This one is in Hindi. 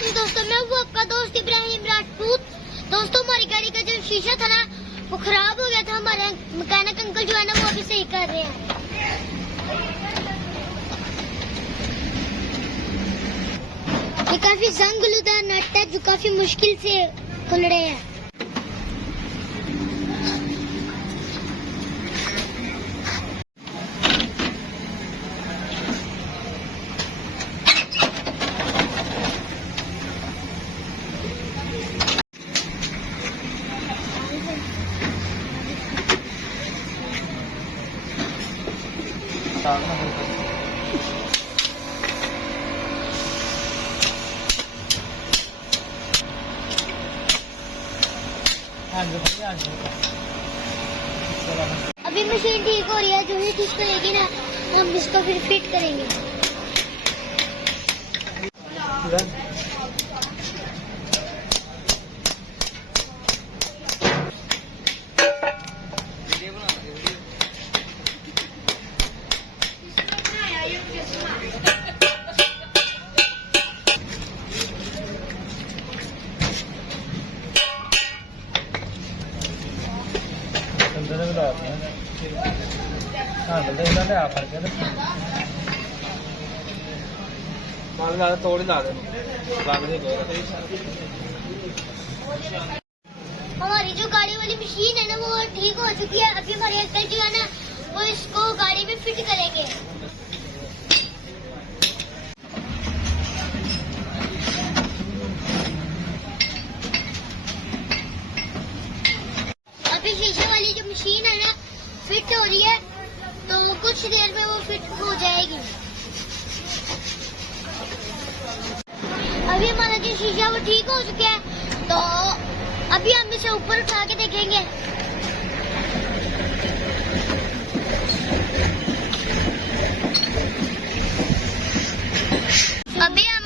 वालेकुम दोस्तों, मैं वो आपका दोस्त इब्राहिम राजपूत। दोस्तों हमारी गाड़ी का जो शीशा था ना वो खराब हो गया था। हमारे मैकेनिक अंकल जो है ना वो अभी सही कर रहे हैं। ये काफी जंगलुदा नट है जो काफी मुश्किल से खुल रहे हैं। अभी मशीन ठीक हो रही है, जो ही ठीक करेगी ना हम इसको फिर फिट करेंगे। तोड़ ला दे। हमारी जो गाड़ी वाली मशीन है ना वो ठीक हो चुकी है। अभी हमारे अंकल जो है ना वो इसको गाड़ी में फिट करेंगे। अभी शीशे वाली जो मशीन है ना फिट हो रही है, तो कुछ देर में वो फिट हो जाएगी। अभी हमारा जो शीशा वो ठीक हो चुका है, तो अभी हम इसे ऊपर उठा के देखेंगे। अभी हम